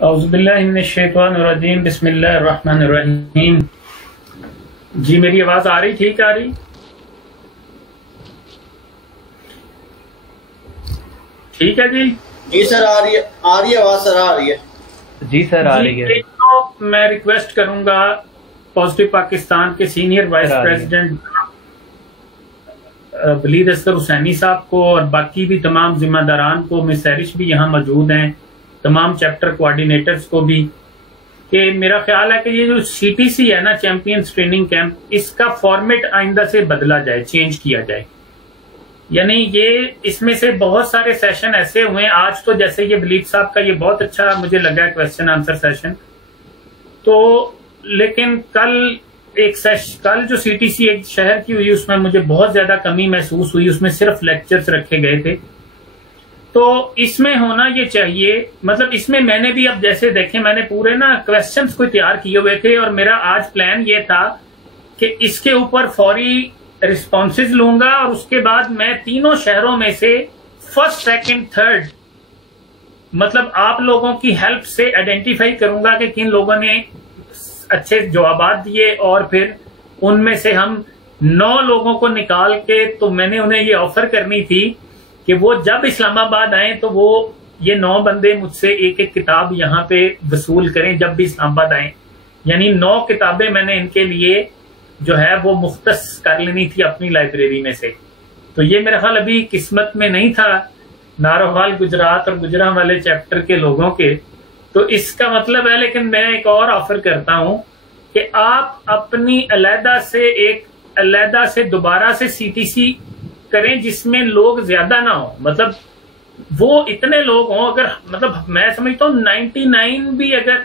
औज़ुबिल्लाहिमिनश्शैतानिर्रजीम बिस्मिल्लाहिर्रहमानिर्रहीम। जी मेरी आवाज आ रही? ठीक आ रही? ठीक है जी। जी सर आ रही है आवाज सर आ रही है। जी सर आ रही है। तो मैं रिक्वेस्ट करूंगा पॉजिटिव पाकिस्तान के senior vice president Waleed Askar Hussaini साहब को और बाकी भी तमाम जिम्मेदारान को, मिस हैरिश भी यहाँ मौजूद हैं, तमाम चैप्टर कोऑर्डिनेटर्स को भी, कि मेरा ख्याल है कि ये जो सीटीसी है ना, चैंपियंस ट्रेनिंग कैंप, इसका फॉर्मेट आइंदा से बदला जाए, चेंज किया जाए। यानी ये इसमें से बहुत सारे सेशन ऐसे हुए, आज तो जैसे ये वलीद साहब का ये बहुत अच्छा मुझे लगा क्वेश्चन आंसर सेशन, तो लेकिन कल जो सीटीसी एक शहर की हुई उसमें मुझे बहुत ज्यादा कमी महसूस हुई, उसमें सिर्फ लेक्चर्स रखे गए थे। तो इसमें होना ये चाहिए, मतलब इसमें मैंने भी अब जैसे देखें, मैंने पूरे ना क्वेश्चंस को तैयार किए हुए थे और मेरा आज प्लान ये था कि इसके ऊपर फौरी रिस्पॉन्सेज लूंगा और उसके बाद मैं तीनों शहरों में से फर्स्ट, सेकंड, थर्ड, मतलब आप लोगों की हेल्प से आइडेंटिफाई करूंगा कि किन लोगों ने अच्छे जवाब दिए, और फिर उनमें से हम 9 लोगों को निकाल के, तो मैंने उन्हें ये ऑफर करनी थी कि वो जब इस्लामाबाद आए तो वो ये 9 बंदे मुझसे एक एक किताब यहाँ पे वसूल करें जब भी इस्लामाबाद आए। यानी 9 किताबें मैंने इनके लिए जो है वो मुख्तस कर लेनी थी अपनी लाइब्रेरी में से। तो ये मेरा ख्याल अभी किस्मत में नहीं था नारोवाल गुजरात और गुजरात वाले चैप्टर के लोगों के, तो इसका मतलब है, लेकिन मैं एक और ऑफर करता हूं कि आप अपनी अलहदा से दोबारा से सीटीसी करें जिसमें लोग ज्यादा ना हो, मतलब वो इतने लोग हों, अगर मतलब मैं समझता हूँ 99 भी अगर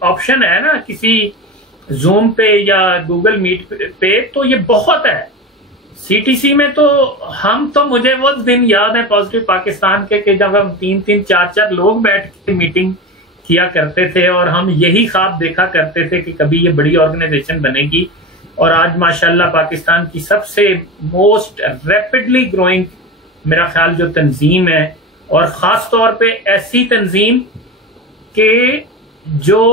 ऑप्शन है ना किसी जूम पे या गूगल मीट पे, तो ये बहुत है। सीटीसी में तो मुझे वो दिन याद है पॉजिटिव पाकिस्तान के कि जब हम 3-3, 4-4 लोग बैठ के मीटिंग किया करते थे और हम यही ख्वाब देखा करते थे कि कभी ये बड़ी ऑर्गेनाइजेशन बनेगी। और आज माशाल्लाह पाकिस्तान की सबसे मोस्ट रैपिडली ग्रोइंग मेरा ख्याल जो तंजीम है, और खास तौर पे ऐसी तंजीम के जो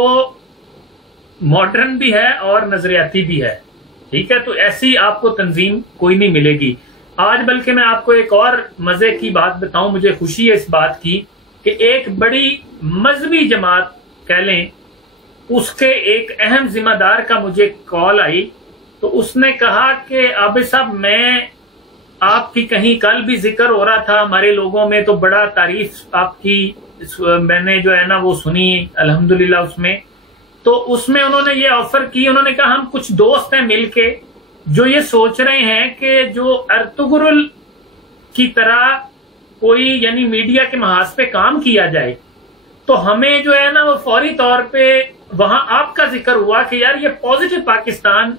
मॉडर्न भी है और नजरियाती भी है, ठीक है, तो ऐसी आपको तंजीम कोई नहीं मिलेगी आज। बल्कि मैं आपको एक और मजे की बात बताऊं, मुझे खुशी है इस बात की कि एक बड़ी मजहबी जमात कह लें, उसके एक अहम जिम्मेदार का मुझे कॉल आई, तो उसने कहा कि आबिद साहब, मैं आपकी कहीं कल भी जिक्र हो रहा था हमारे लोगों में, तो बड़ा तारीफ आपकी मैंने जो है ना वो सुनी अल्हम्दुलिल्लाह उसमें। तो उसमें उन्होंने ये ऑफर की, उन्होंने कहा हम कुछ दोस्त हैं मिलके जो ये सोच रहे हैं कि जो अर्तुगरुल की तरह कोई यानी मीडिया के महाज पे काम किया जाए, तो हमें जो है ना वो फौरी तौर पे वहां आपका जिक्र हुआ कि यार ये पॉजिटिव पाकिस्तान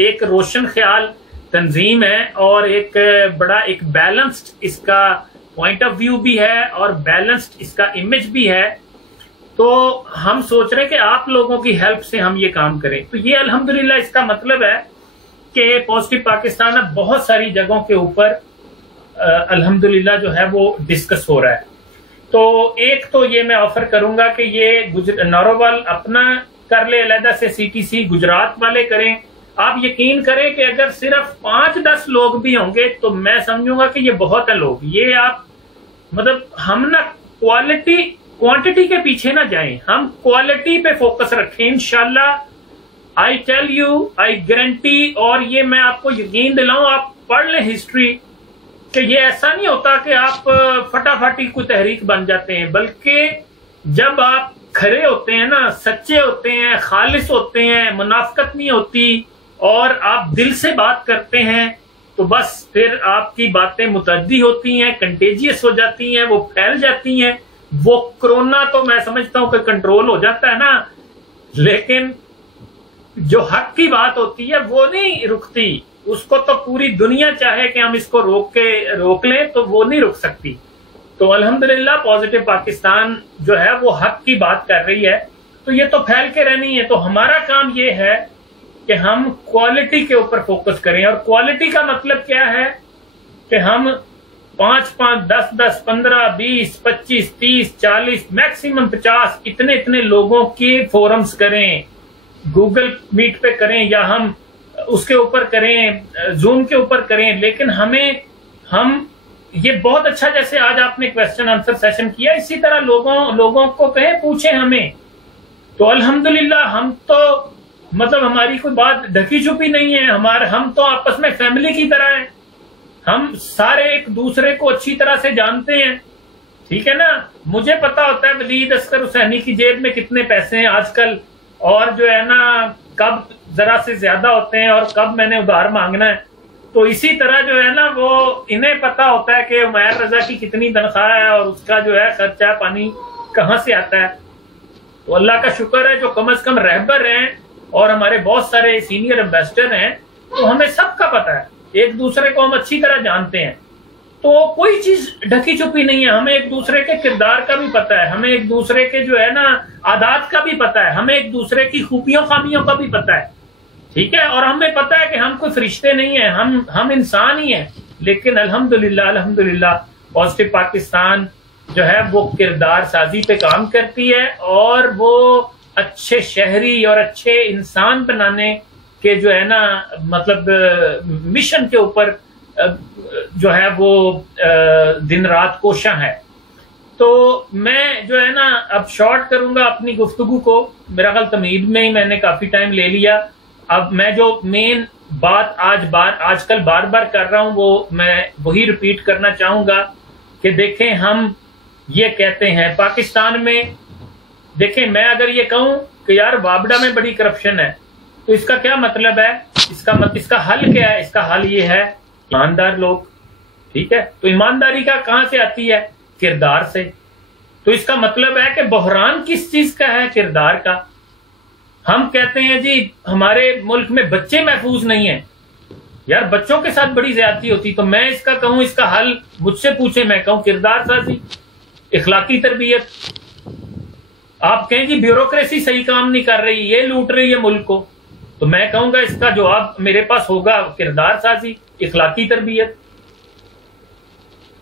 एक रोशन ख्याल तंजीम है और एक बड़ा एक बैलेंस्ड इसका पॉइंट ऑफ व्यू भी है और बैलेंस्ड इसका इमेज भी है। तो हम सोच रहे हैं कि आप लोगों की हेल्प से हम ये काम करें। तो ये अल्हम्दुलिल्लाह इसका मतलब है कि पॉजिटिव पाकिस्तान अब बहुत सारी जगहों के ऊपर अल्हम्दुलिल्लाह जो है वो डिस्कस हो रहा है। तो एक तो ये मैं ऑफर करूंगा कि ये नारोवाल अपना कर ले अलहदा से, सीटीसी गुजरात वाले करें। आप यकीन करें कि अगर सिर्फ 5-10 लोग भी होंगे तो मैं समझूंगा कि ये बहुत है लोग। ये आप मतलब हम ना क्वांटिटी के पीछे ना जाएं, हम क्वालिटी पे फोकस रखें इंशाल्लाह। I tell you, I guarantee, और ये मैं आपको यकीन दिलाऊं, आप पढ़ लें हिस्ट्री, कि ये ऐसा नहीं होता कि आप फटाफटी कोई तहरीक बन जाते हैं, बल्कि जब आप खरे होते हैं ना, सच्चे होते हैं, खालिस होते हैं, मुनाफकत नहीं होती और आप दिल से बात करते हैं, तो बस फिर आपकी बातें मुतद्दी होती हैं, कंटेजियस हो जाती हैं, वो फैल जाती हैं। वो कोरोना तो मैं समझता हूं कि कंट्रोल हो जाता है ना, लेकिन जो हक की बात होती है वो नहीं रुकती। उसको तो पूरी दुनिया चाहे कि हम इसको रोक लें तो वो नहीं रुक सकती। तो अल्हम्दुलिल्लाह पॉजिटिव पाकिस्तान जो है वो हक की बात कर रही है, तो ये तो फैल के रहनी है। तो हमारा काम ये है कि हम क्वालिटी के ऊपर फोकस करें, और क्वालिटी का मतलब क्या है कि हम 5-5, 10-10, 15, 20, 25, 30, 40, मैक्सिमम 50 इतने लोगों के फोरम्स करें, गूगल मीट पे करें या हम उसके ऊपर करें, जूम के ऊपर करें, लेकिन हम ये बहुत अच्छा, जैसे आज आपने क्वेश्चन आंसर सेशन किया, इसी तरह लोगों को कहें, पूछें हमें। तो अल्हम्दुलिल्लाह हम तो मतलब हमारी कोई बात ढकी छुपी नहीं है, हम तो आपस में फैमिली की तरह हैं, हम सारे एक दूसरे को अच्छी तरह से जानते हैं, ठीक है ना। मुझे पता होता है वलीद असगर हुसैनी की जेब में कितने पैसे हैं आजकल, और जो है ना कब जरा से ज्यादा होते हैं और कब मैंने उधार मांगना है। तो इसी तरह जो है ना वो इन्हें पता होता है कि उमैर रजा की कितनी तनख्वाह है और उसका जो है खर्चा पानी कहाँ से आता है। तो अल्लाह का शुक्र है जो कम से कम रहबर हैं और हमारे बहुत सारे सीनियर एम्बेसडर हैं, तो हमें सबका पता है, एक दूसरे को हम अच्छी तरह जानते हैं। तो कोई चीज ढकी छुपी नहीं है, हमें एक दूसरे के किरदार का भी पता है, हमें एक दूसरे के जो है ना आदात का भी पता है, हमें एक दूसरे की खूबियों खामियों का भी पता है, ठीक है। और हमें पता है कि हम कोई फरिश्ते नहीं है, हम इंसान ही हैं। लेकिन अल्हम्दुलिल्लाह पॉजिटिव पाकिस्तान जो है वो किरदार साजी पे काम करती है और वो अच्छे शहरी और अच्छे इंसान बनाने के जो है ना मतलब मिशन के ऊपर जो है वो दिन रात कोशा है। तो मैं जो है ना अब शॉर्ट करूंगा अपनी गुफ्तगू को, मेरा ख्याल तमहीद में ही मैंने काफी टाइम ले लिया। अब मैं जो मेन बात आजकल बार बार कर रहा हूं वो मैं वही रिपीट करना चाहूंगा कि देखें, हम ये कहते हैं पाकिस्तान में, देखें मैं अगर ये कहूं कि यार वाबडा में बड़ी करप्शन है, तो इसका क्या मतलब है, इसका हल क्या है? इसका हल ये है ईमानदार लोग, ठीक है। तो ईमानदारी का कहां से आती है? किरदार से। तो इसका मतलब है कि बहरान किस चीज का है? किरदार का। हम कहते हैं जी हमारे मुल्क में बच्चे महफूज नहीं है, यार बच्चों के साथ बड़ी ज्यादती होती। तो मैं इसका कहूं, इसका हल मुझसे पूछे, मैं कहूं किरदार साजी, इखलाकी तरबियत। आप कहें जी ब्यूरोक्रेसी सही काम नहीं कर रही, ये लूट रही है मुल्क को, तो मैं कहूंगा इसका जवाब मेरे पास होगा किरदार साजी, इखलाकी तरबियत।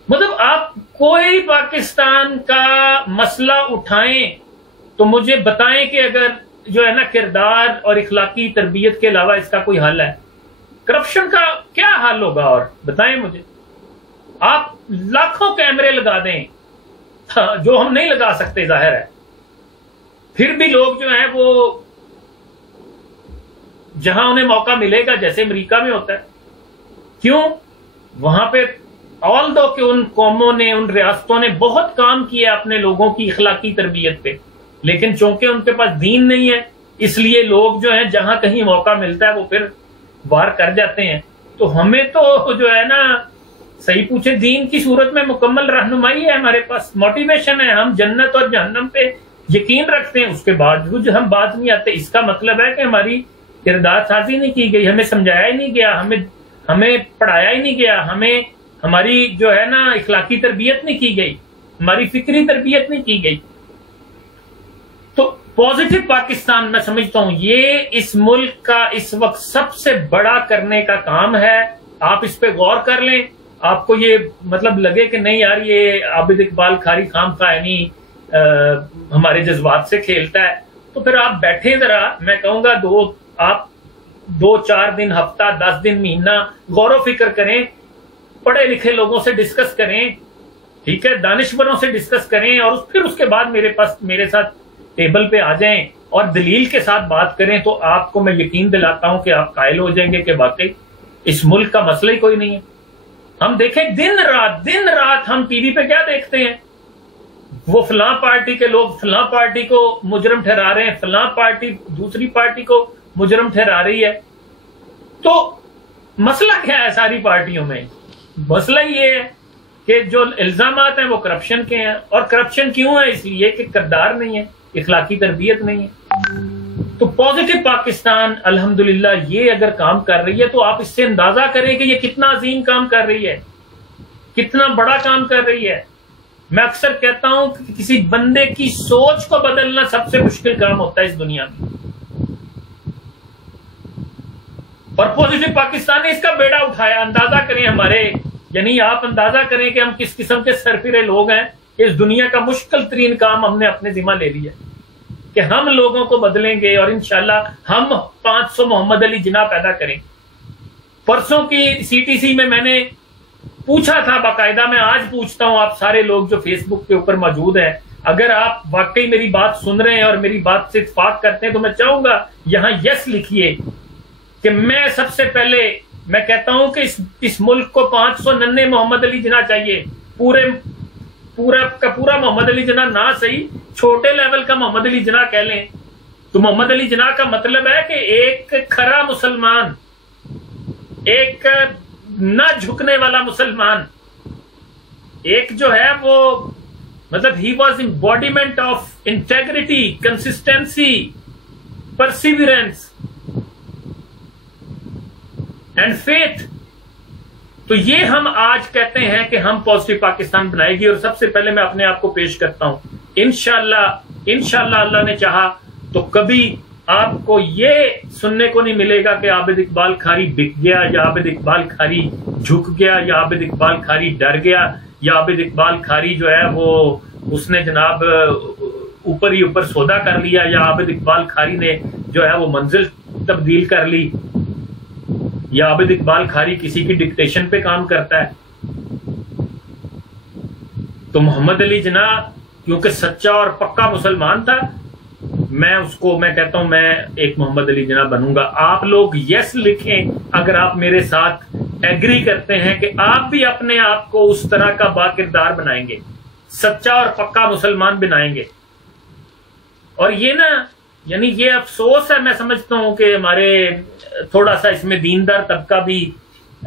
मतलब आप कोई पाकिस्तान का मसला उठाएं तो मुझे बताएं कि अगर जो है ना किरदार और इखलाकी तरबियत के अलावा इसका कोई हल है। करप्शन का क्या हल होगा और बताएं मुझे। आप लाखों कैमरे लगा दें, जो हम नहीं लगा सकते जाहिर है, फिर भी लोग जो है वो जहां उन्हें मौका मिलेगा, जैसे अमेरिका में होता है, क्यों वहां पे ऑल दो कि उन कौमों ने, उन रियासतों ने बहुत काम किया अपने लोगों की इखलाकी तरबियत पे, लेकिन चूंकि उनके पास दीन नहीं है इसलिए लोग जो है जहां कहीं मौका मिलता है वो फिर वार कर जाते हैं। तो हमें तो जो है ना सही पूछे दीन की सूरत में मुकम्मल रहनुमाई है, हमारे पास मोटिवेशन है, हम जन्नत और जहन्नम पे यकीन रखते हैं, उसके बावजूद हम बात नहीं आते। इसका मतलब है कि हमारी किरदार साजी नहीं की गई, हमें समझाया ही नहीं गया, हमें पढ़ाया ही नहीं गया, हमारी जो है ना इखलाकी तरबियत नहीं की गई, हमारी फिक्री तरबियत नहीं की गई। तो पॉजिटिव पाकिस्तान मैं समझता हूं ये इस मुल्क का इस वक्त सबसे बड़ा करने का काम है। आप इस पे गौर कर लें, आपको ये मतलब लगे कि नहीं यार ये आबिद इकबाल खारी खाम खानी हमारे जज्बात से खेलता है, तो फिर आप बैठे जरा, मैं कहूंगा आप 2-4 दिन, हफ्ता, 10 दिन, महीना गौर फिक्र करें, पढ़े लिखे लोगों से डिस्कस करें, ठीक है, दानिश्वरों से डिस्कस करें, और फिर उसके बाद मेरे साथ टेबल पे आ जाएं और दलील के साथ बात करें। तो आपको मैं यकीन दिलाता हूं कि आप कायल हो जाएंगे कि वाकई इस मुल्क का मसला ही कोई नहीं है। हम देखें दिन रात हम टीवी पे क्या देखते हैं, वो फलां पार्टी के लोग फलां पार्टी को मुजरम ठहरा रहे हैं, फलां पार्टी दूसरी पार्टी को मुजरम ठहरा रही है। तो मसला क्या है सारी पार्टियों में? मसला ये है कि जो इल्जामात हैं वो करप्शन के हैं, और करप्शन क्यों है? इसलिए कि किरदार नहीं है, इखलाकी तरबियत नहीं है। तो पॉजिटिव पाकिस्तान अल्हम्दुलिल्लाह ये अगर काम कर रही है तो आप इससे अंदाजा करें कि ये कितना अजीम काम कर रही है, कितना बड़ा काम कर रही है। मैं अक्सर कहता हूं कि किसी बंदे की सोच को बदलना सबसे मुश्किल काम होता है इस दुनिया में, और पॉजिटिव पाकिस्तान ने इसका बेड़ा उठाया। अंदाजा करें हमारे यानी आप अंदाजा करें कि हम किस किस्म के सरफिरे लोग हैं। इस दुनिया का मुश्किल तरीन काम हमने अपने जिम्मा ले लिया कि हम लोगों को बदलेंगे और इंशाल्लाह हम 500 मोहम्मद अली जिन्ना पैदा करें। परसों की सीटीसी में मैंने पूछा था बाकायदा, मैं आज पूछता हूं आप सारे लोग जो फेसबुक के ऊपर मौजूद हैं, अगर आप वाकई मेरी बात सुन रहे हैं और मेरी बात से इत्तेफाक करते हैं तो मैं चाहूंगा यहां यस लिखिए कि मैं सबसे पहले मैं कहता हूं कि इस मुल्क को 500 नन्हे मोहम्मद अली जिन्ना चाहिए। पूरा का पूरा मोहम्मद अली जिन्ना ना सही, छोटे लेवल का मोहम्मद अली जिन्ना कह लें तो मोहम्मद अली जिन्ना का मतलब है कि एक खरा मुसलमान, एक न झुकने वाला मुसलमान, एक जो है वो मतलब ही was embodiment of integrity, consistency, perseverance and faith. तो ये हम आज कहते हैं कि हम पॉजिटिव पाकिस्तान बनाएगी। और सबसे पहले मैं अपने आप को पेश करता हूं, इंशाल्लाह अल्लाह ने चाहा तो कभी आपको ये सुनने को नहीं मिलेगा कि आबिद इकबाल खारी बिक गया, या आबिद इकबाल खारी झुक गया, या आबिद इकबाल खारी डर गया, या आबिद इकबाल खारी जो है वो उसने जनाब ऊपर ही ऊपर सौदा कर लिया, या आबिद इकबाल खारी ने जो है वो मंजिल तब्दील कर ली, या आबिद इकबाल खारी किसी की डिक्टेशन पे काम करता है। तो मोहम्मद अली जिन्ना क्योंकि सच्चा और पक्का मुसलमान था, मैं कहता हूं मैं एक मोहम्मद अली जिन्ना बनूंगा। आप लोग यस लिखें अगर आप मेरे साथ एग्री करते हैं कि आप भी अपने आप को उस तरह का बाकिरदार बनाएंगे, सच्चा और पक्का मुसलमान बनाएंगे। और ये ना यानी ये अफसोस है, मैं समझता हूं कि हमारे थोड़ा सा इसमें दीनदार तबका भी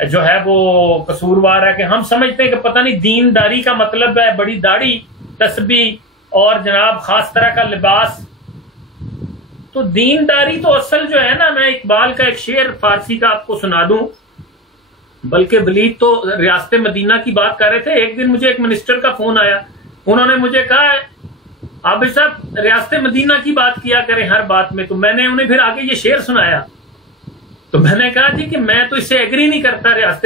जो है वो कसूरवार है कि हम समझते हैं कि पता नहीं दीनदारी का मतलब है बड़ी दाढ़ी, तस्बीह और जनाब खास तरह का लिबास। तो दीनदारी तो असल जो है ना, मैं इकबाल का एक शेर फारसी का आपको सुना दूं, बल्कि वलीद तो रियासत मदीना की बात कर रहे थे। एक दिन मुझे एक मिनिस्टर का फोन आया, उन्होंने मुझे कहा आबिद साहब रियासत मदीना की बात किया करें हर बात में। तो मैंने उन्हें फिर आगे ये शेर सुनाया, तो मैंने कहा जी कि मैं तो इससे एग्री नहीं करता। रियासत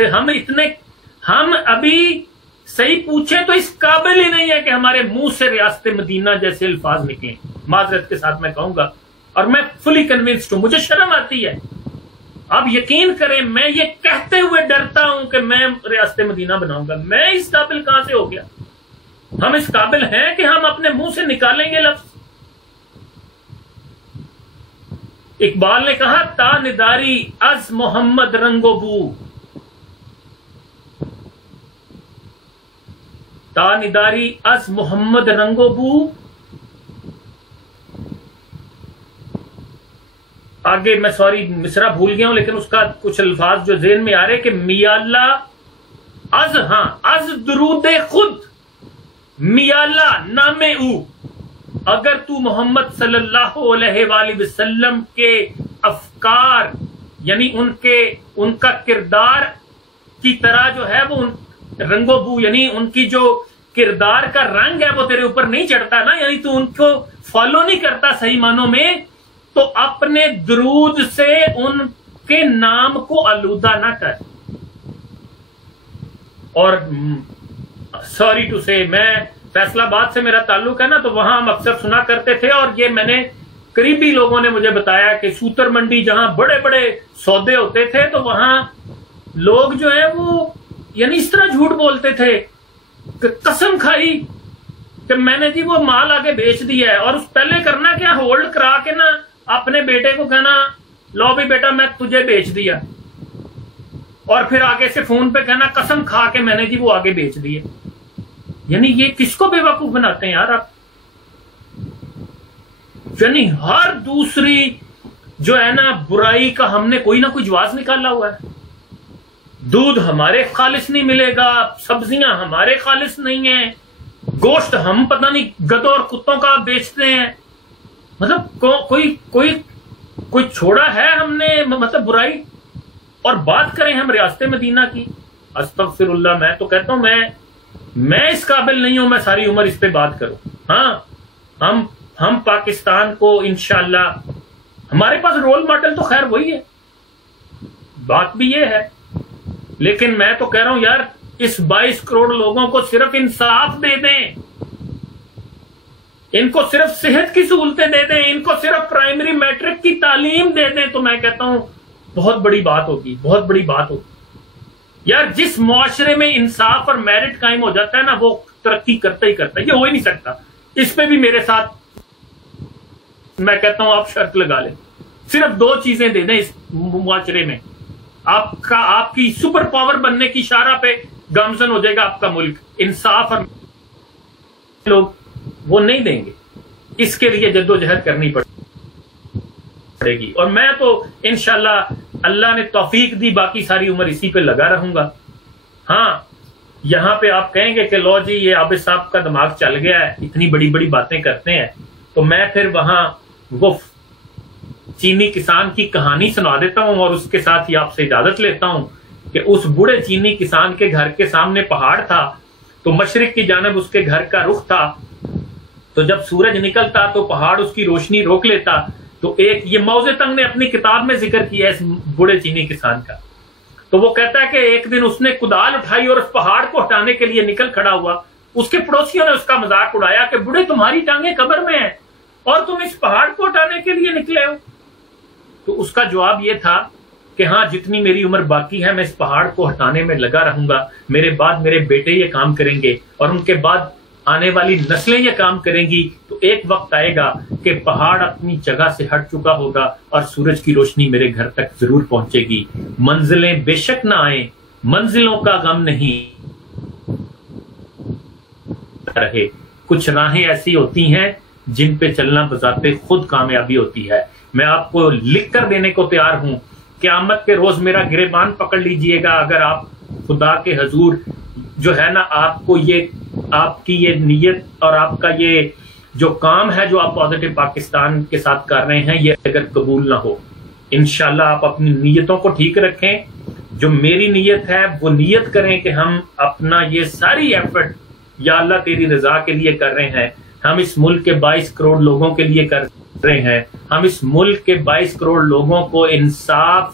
हम अभी सही पूछे तो इस काबिल ही नहीं है कि हमारे मुंह से रियासत मदीना जैसे अल्फाज निकले, माजरत के साथ मैं कहूंगा। और मैं फुली कन्विंस्ड हूं, मुझे शर्म आती है। आप यकीन करें मैं ये कहते हुए डरता हूं कि मैं रियासत मदीना बनाऊंगा। मैं इस काबिल कहां से हो गया? हम इस काबिल हैं कि हम अपने मुंह से निकालेंगे लफ्ज। इकबाल ने कहा ता निदारी अज मोहम्मद रंगोबू, ता निदारी अज मोहम्मद रंगोबू। आगे मैं सॉरी मिसरा भूल गया हूं, लेकिन उसका कुछ अल्फाज जो ज़हन में आ रहे कि मियाल्ला अज, हाँ अज दुरूदे खुद मियाल्ला नामे ऊ। अगर तू मोहम्मद सल्लल्लाहु अलैहि वसल्लम के अफकार यानी उनका किरदार की तरह जो है वो रंगोबू यानी उनकी जो किरदार का रंग है वो तेरे ऊपर नहीं चढ़ता ना, यानी तू उनको फॉलो नहीं करता सही मानों में, तो अपने दुरूद से उनके नाम को आलूदा ना कर। और सॉरी टू से, मैं फैसलाबाद से मेरा ताल्लुक है ना, तो वहां हम अक्सर सुना करते थे। और ये मैंने करीबी लोगों ने मुझे बताया कि सूतर मंडी जहां बड़े बड़े सौदे होते थे, तो वहां लोग जो है वो यानी इस तरह झूठ बोलते थे, कसम खाई कि मैंने जी वो माल आगे बेच दिया है। और उस पहले करना क्या, होल्ड करा के ना अपने बेटे को कहना लो भी बेटा मैं तुझे बेच दिया, और फिर आगे से फोन पे कहना कसम खा के मैंने जी वो आगे बेच दिए। यानी ये किसको बेवकूफ बनाते हैं यार आप? यानी हर दूसरी जो है ना बुराई का हमने कोई ना कोई जवाब निकाला हुआ है। दूध हमारे खालिस नहीं मिलेगा, सब्जियां हमारे खालिस नहीं है, गोश्त हम पता नहीं गधों और कुत्तों का बेचते हैं। मतलब कोई छोड़ा है हमने मतलब बुराई? और बात करें हम रियासत मदीना की, अस्तगफिरुल्लाह, मैं तो कहता हूं मैं इस काबिल नहीं हूं मैं सारी उम्र इस पे बात करूं। हाँ, हम पाकिस्तान को इंशाल्लाह, हमारे पास रोल मॉडल तो खैर वही है, बात भी ये है, लेकिन मैं तो कह रहा हूं यार इस 22 करोड़ लोगों को सिर्फ इंसाफ दे दें, इनको सिर्फ सेहत की सहूलतें दे दें, इनको सिर्फ प्राइमरी मैट्रिक की तालीम दे दें, तो मैं कहता हूं बहुत बड़ी बात होगी, बहुत बड़ी बात होगी। यार जिस मुआशरे में इंसाफ और मेरिट कायम हो जाता है ना, वो तरक्की करता ही करता है, ये हो ही नहीं सकता। इस पे भी मेरे साथ मैं कहता हूं आप शर्त लगा लें, सिर्फ 2 चीजें दे दें इस मुआशरे में, आपकी सुपर पावर बनने की इशारा पे गामजन हो जाएगा आपका मुल्क। इंसाफ और लोग वो नहीं देंगे, इसके लिए जद्दोजहद करनी पड़ेगी। और मैं तो इंशाल्लाह अल्लाह ने तौफीक दी, बाकी सारी उम्र इसी पे लगा रहूंगा। हाँ, यहां पे आप कहेंगे कि लो जी ये आबिद साहब का दिमाग चल गया है, इतनी बड़ी बड़ी बातें करते हैं, तो मैं फिर वहां वो चीनी किसान की कहानी सुना देता हूं और उसके साथ ही आपसे इजाजत लेता हूं कि उस बूढ़े चीनी किसान के घर के सामने पहाड़ था, तो मशरिक की जानिब उसके घर का रुख था, तो जब सूरज निकलता तो पहाड़ उसकी रोशनी रोक लेता। तो एक ये मौजे तंग ने अपनी किताब में जिक्र किया इस बूढ़े चीनी किसान का, तो वो कहता है कि एक दिन उसने कुदाल उठाई और उस पहाड़ को हटाने के लिए निकल खड़ा हुआ। उसके पड़ोसियों ने उसका मजाक उड़ाया कि बूढ़े तुम्हारी टांगे कब्र में है और तुम इस पहाड़ को हटाने के लिए निकले हो। तो उसका जवाब ये था कि हाँ, जितनी मेरी उम्र बाकी है मैं इस पहाड़ को हटाने में लगा रहूंगा, मेरे बाद मेरे बेटे ये काम करेंगे और उनके बाद आने वाली नस्लें ये काम करेंगी, तो एक वक्त आएगा कि पहाड़ अपनी जगह से हट चुका होगा और सूरज की रोशनी मेरे घर तक जरूर पहुंचेगी। मंजिलें बेशक ना आए, मंजिलों का गम नहीं रहे, कुछ राहें ऐसी होती हैं जिन पे चलना बजाते खुद कामयाबी होती है। मैं आपको लिख कर देने को तैयार हूं, क़यामत के रोज मेरा गिरेबान पकड़ लीजिएगा अगर आप खुदा के हजूर जो है ना, आपको ये आपकी ये नीयत और आपका ये जो काम है जो आप पॉजिटिव पाकिस्तान के साथ कर रहे हैं, ये अगर कबूल ना हो, इंशाल्लाह आप अपनी नीयतों को ठीक रखें। जो मेरी नीयत है वो नीयत करें कि हम अपना ये सारी एफर्ट या अल्लाह तेरी रजा के लिए कर रहे हैं, हम इस मुल्क के 22 करोड़ लोगों के लिए कर रहे हैं, हम इस मुल्क के 22 करोड़ लोगों को इंसाफ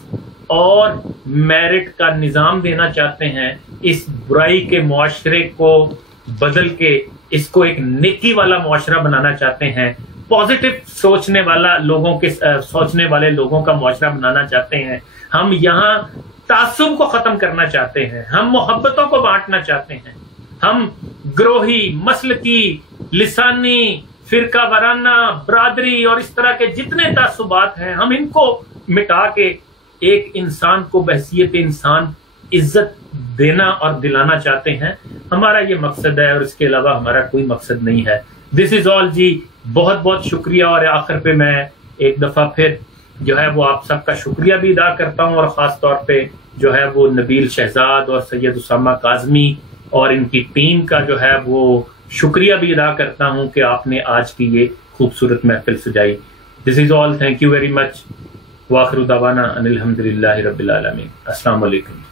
और मेरिट का निजाम देना चाहते हैं। इस बुराई के मुआशरे को बदल के इसको एक नेकी वाला मुआशरा बनाना चाहते हैं, पॉजिटिव सोचने वाले लोगों का मुआशरा बनाना चाहते हैं। हम यहाँ तासुब को खत्म करना चाहते हैं, हम मोहब्बतों को बांटना चाहते हैं, हम ग्रोही, मसलकी, लिसानी, फिरका वराना, बरादरी और इस तरह के जितने तासुबात हैं, हम इनको मिटा के एक इंसान को बहसियत इंसान इज्जत देना और दिलाना चाहते हैं। हमारा ये मकसद है और इसके अलावा हमारा कोई मकसद नहीं है। दिस इज ऑल जी, बहुत बहुत शुक्रिया। और आखिर पे मैं एक दफा फिर जो है वो आप सबका शुक्रिया भी अदा करता हूँ और खास तौर पे जो है वो नबील शहजाद और सैयद उसामा काजमी और इनकी टीम का जो है वो शुक्रिया भी अदा करता हूँ कि आपने आज की ये खूबसूरत महफिल सजाई। This is all, thank you very much. वाखिर दावाना अनिल हम्दुलिल्लाहि रब्बिल आलमीन। अस्सलाम वालेकुम।